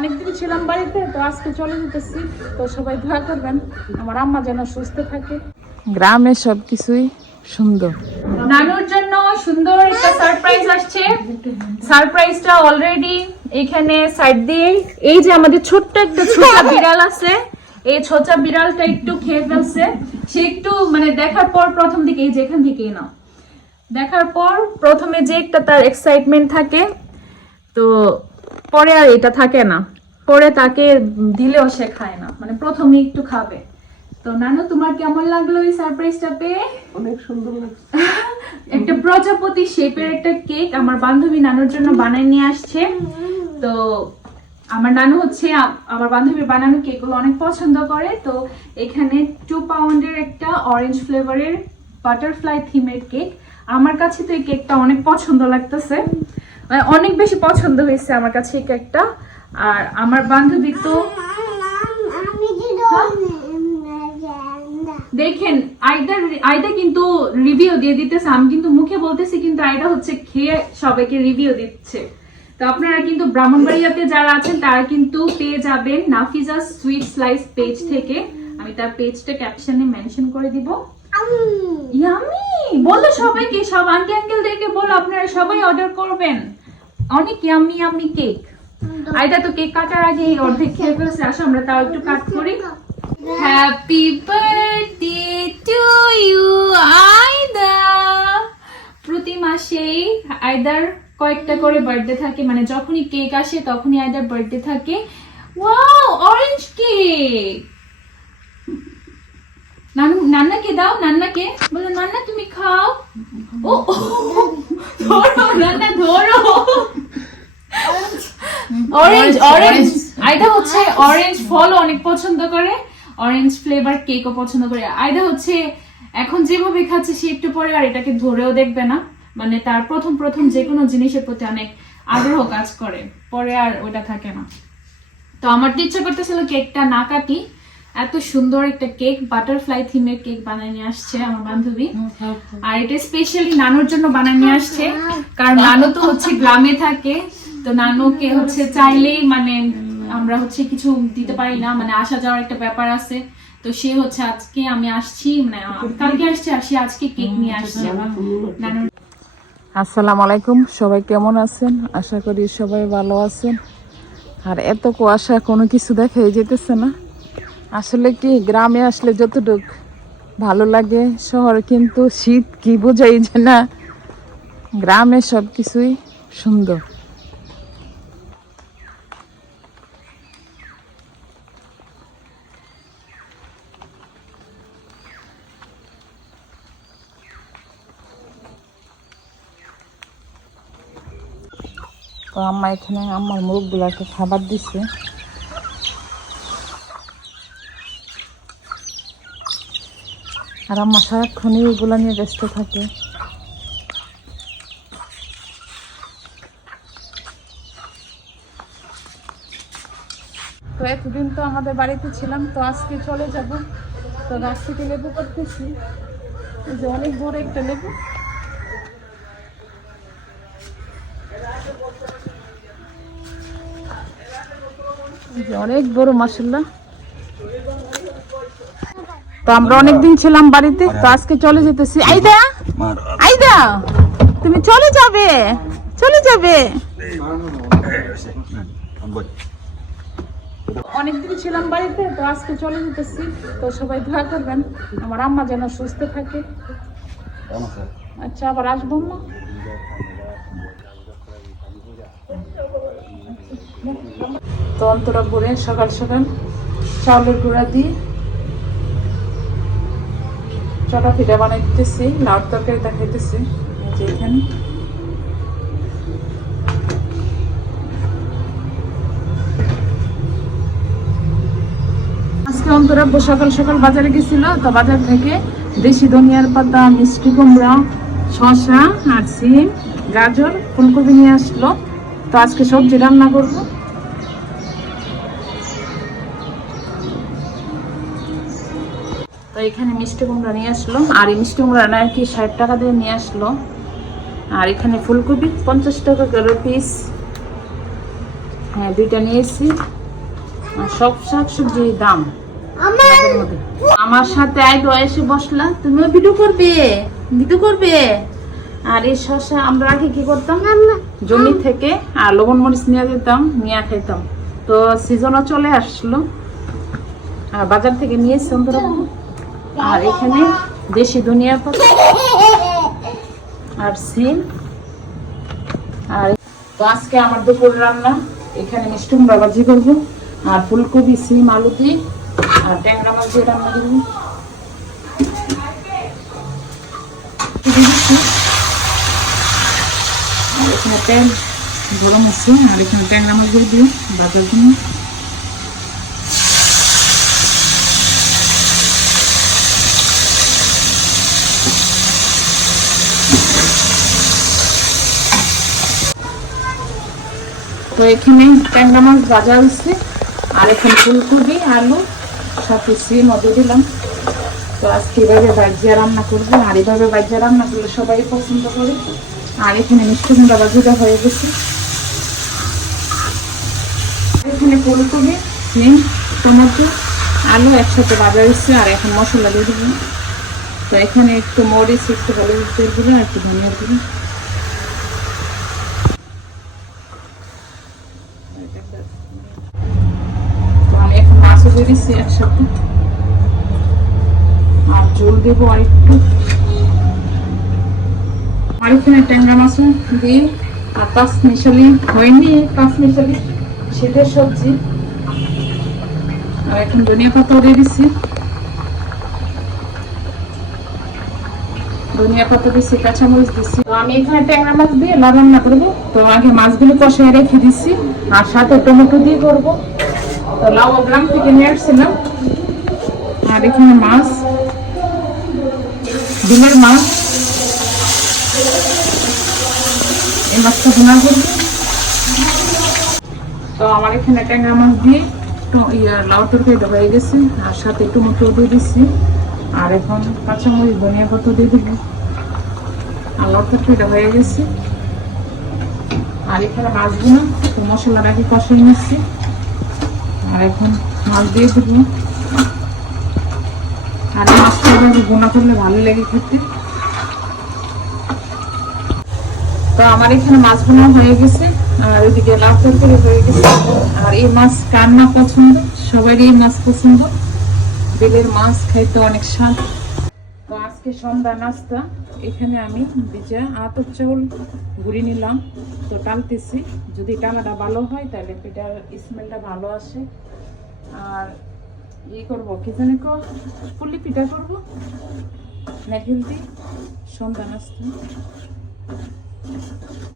অনেকদিন ছিলাম বাড়িতে তো আজকে চলে যেতেছি। তো সবাই দোয়া করবেন আমার আম্মা যেন সুস্থ থাকে। গ্রামে সবকিছুই সুন্দর। নানুর জন্য সুন্দর একটা সারপ্রাইজ আসছে। সারপ্রাইজটা অলরেডি এখানে সাইড দিয়ে। এই যে আমাদের ছোট্ট একটা ছোট বিড়াল আছে এই ছোট বিড়ালটা একটু খেয়ে ফেলছে। সে একটু মানে দেখার পর প্রথম দিকে এই যে এখান থেকেই না দেখার পর প্রথমে যে একটা তার এক্সাইটমেন্ট থাকে তো পরে আর এটা থাকে না। পরে তাকে দিলেও সে খায় না। মানে প্রথমে একটু খাবে। তো নানু তোমার কেমন লাগল এই সারপ্রাইজটা পেয়ে? অনেক সুন্দর লাগছে। একটা প্রজাপতি শেপের একটা কেক আমার বান্ধবী নানুর জন্য বানাই নিয়ে আসছে। তো আমার নানু হচ্ছে আমার বান্ধবীর বানানো কেকগুলো অনেক পছন্দ করে। তো এখানে টু পাউন্ডের একটা অরেঞ্জ ফ্লেভারের বাটারফ্লাই থিমের কেক আমার কাছে তো এই কেকটা অনেক পছন্দ লাগতেছে। মানে অনেক বেশি পছন্দ হয়েছে আমার কাছে এই কেকটা। আর আমার বান্ধবী তো দেখেন আইদা আইদা কিন্তু রিভিউ দিয়ে দিতেছে। আমি কিন্তু মুখে বলতেছি কিন্তু আইদা হচ্ছে খেয়ে সবাইকে রিভিউ দিচ্ছে। তো আপনারা কিন্তু ব্রাহ্মণবাড়িয়াতে যারা আছেন তারা কিন্তু পেয়ে যাবেন নাফিজা সুইট স্লাইস পেজ থেকে। আমি তার পেজটা ক্যাপশনে মেনশন করে দিব। ইয়ামি বলো সবাইকে সব আন্টি আঙ্কেলদেরকে বলো আপনারা সবাই অর্ডার করবেন। অনেক ইয়ামি ইয়ামি কেক আইদা তো কেক কাটার আগে অর্ধেক খেয়ে ফেলছে। আসো আমরা তাও একটু কাট করি। Happy birthday to you Aida প্রতি মাসেই আইদার কয়েকটা করে বার্থডে থাকে। মানে যখনই কেক আসে তখনই আইদার বার্থডে থাকে। ওয়াও অরেঞ্জ কেক নানু নান্নাকে দাও নান্নাকে। বলো নান্না তুমি খাও। ও, ধরো নান্না ধরো। অরেঞ্জ অরেঞ্জ আইদা হচ্ছে অরেঞ্জ ফল অনেক পছন্দ করে অরেঞ্জ ফ্লেভার কেকও পছন্দ করে। আইদা হচ্ছে এখন যেভাবে খাচ্ছে সে একটু পরে আর এটাকে ধরেও দেখবে না। মানে তার প্রথম প্রথম যে কোনো জিনিসের প্রতি অনেক আগ্রহ কাজ করে পরে আর ওটা থাকে না। তো আমার তো ইচ্ছা করতেছিল কেকটা না কাটি এত সুন্দর একটা কেক বাটারফ্লাই থিমের কেক বানিয়ে নিয়ে আসছে আমার বান্ধবী। আর এটা স্পেশালি নানুর জন্য বানিয়ে নিয়ে আসছে কারণ নানু তো হচ্ছে গ্রামে থাকে তো নানুকে হচ্ছে চাইলেই মানে আমরা হচ্ছে কিছু দিতে পারি না মানে আসা যাওয়ার একটা ব্যাপার আছে। তো সে হচ্ছে আজকে আমি আসছি মানে কালকে আসছি আসি আজকে কেক নিয়ে আসছে। নানুর আসসালামু আলাইকুম সবাই কেমন আছেন? আশা করি সবাই ভালো আছেন। আর এত কুয়াশা কোনো কিছু দেখাই যেতেছে না। আসলে কি গ্রামে আসলে যতটুক ভালো লাগে, শহর কিন্তু শীত কি বোঝাই যে না। গ্রামে সব কিছুই সুন্দর। তো আম্মা এখানে আমার মুরগগুলাকে খাবার দিচ্ছে আর আম্মা সারাক্ষণই এগুলা নিয়ে ব্যস্ত থাকে। তো এতদিন তো আমাদের বাড়িতে ছিলাম, তো আজকে চলে যাব। তো গাছ থেকে লেবু করতেছি। যে অনেক বড় একটা লেবু। অনেক বড় মাসাল্লাহ তো আমরা অনেকদিন ছিলাম বাড়িতে তো আজকে চলে যেতেছি। আইদা! আইদা! তুমি চলে যাবে! চলে যাবে! অনেকদিন ছিলাম বাড়িতে তো আজকে চলে যেতেছি। তো সবাই দোয়া করবেন আমার আম্মা যেন সুস্থ থাকে। আচ্ছা আবার আসব আম্মা? তো অন্তরা ভরে সকাল সকাল চাউলের গুঁড়া দিয়ে। চটা ফিটা বানাইতেছি লাউর তরকারি দেখাইতেছি এখানে। আজকে অন্তরাব্য সকাল সকাল বাজারে গেছিল, তো বাজার থেকে দেশি ধনিয়ার পাতা, মিষ্টি কুমড়া, শসা আর সিম, গাজর, ফুলকপি নিয়ে আসলো। তো আজকে সবজি রান্না করব। এখানে মিষ্টি কুমড়া নিয়ে আসলো। আর এই মিষ্টি কুমড়া না কি ষাট টাকা দিয়ে নিয়ে আসলো। আর এখানে ফুলকপি পঞ্চাশ টাকা করে পিস হ্যাঁ দুইটা নিয়েছি। আর সব শাক সবজির দাম। আমার সাথে আইডো এসে বসলা। তুমিও ভিডিও করবে ভিডিও করবে। আর এই শশা আমরা আগে কি করতাম? জমি থেকে আর লবণ মরিচ নিয়ে যেতাম নিয়ে খাইতাম। তো সিজনও চলে আসলো। আর বাজার থেকে নিয়েছি অন্তরা আর এখানে দেশি ধনিয়া পাতা আর সিম। আর তো আজকে আমার দুপুর রান্না, এখানে মিষ্টি কুমড়া ভাজি করব, আর ফুলকপি, সিম, আলু দিয়ে, আর ট্যাংরা মাছ দিয়ে রান্না করব। এখানে তেল, গরম আছে, আর এখানে ট্যাংরা মাছগুলো দিয়ে বাজার জন্য তো এখানে ট্যাংরা মাছ ভাজা হয়েছে, আর এখানে ফুলকপি, আলু সব সিম মধ্যে দিলাম। তো আজকে এভাবে বাজিয়া রান্না করব, আর এভাবে বাজিয়া রান্না করলে সবাই পছন্দ করে। আর এখানে মিষ্টি কুমড়া ভাজিটা হয়ে গেছে। এখানে ফুলকপি সিম টমেটো, আলু একসাথে ভাজা হয়েছে, আর এখন মশলা দিয়ে দেবো তো এখানে একটু মরিচ, একটু হলুদ তেল দিলাম, আর একটু ধনিয়া দিলাম তো আমি এখন মাছও দিয়ে দিচ্ছি একসাথে। আর জল দেবো আর একটু আর এখানে ট্যাংরা দিয়ে, আর পাঁচ মিশালি হয়নি, পাঁচ মিশালি শীতের সবজি। আর এখন ধনিয়া পাতাও দিয়ে দিচ্ছি আমি এখানে ট্যাংরা মাছ দিয়ে লাল করব। তো আগে মাছগুলো রেখে দিচ্ছি আর সাথে টমেটো দিয়ে করব। তো লাউ গ্রাম থেকে নিয়ে আসছিলাম। আর এখানে মাছ, ডিমের মাছ। এই মাছটা ভুনা তো আমার এখানে ট্যাংরা মাছ দিয়ে টো- ইয়া লাউ তরকারিটা হয়ে গেছে। আর সাথে টমেটো দিয়ে দিচ্ছি আর এখন কাঁচামরিচ, ধনিয়া পাতা দিয়ে দিব। আর লাউ তরকারিটা হয়ে গেছে। আর এখানে মাছগুলো তো মশলাটাকে কষিয়ে নিচ্ছি। আর এখন মাছ দিয়ে দেবো আর মাছটা এভাবে করলে ভালো লেগে খেতে। তো আমার এখানে মাছ বোনা হয়ে গেছে, আর ওইদিকে তরকারি হয়ে গেছে। আর এই মাছ কার না পছন্দ? সবারই এই মাছ পছন্দ। বেলের মাছ খাইতে অনেক স্বাদ। তো আজকে সন্ধ্যা নাস্তা। এখানে আমি ভিজা আতর চাউল গুঁড়ি নিলাম। তো টানতেছি। যদি টানাটা ভালো হয়, তাহলে পিঠার স্মেলটা ভালো আসে। আর ই করব, কি জানি ফুলি পিঠা করব। না হেলদি সন্ধ্যা নাস্তা।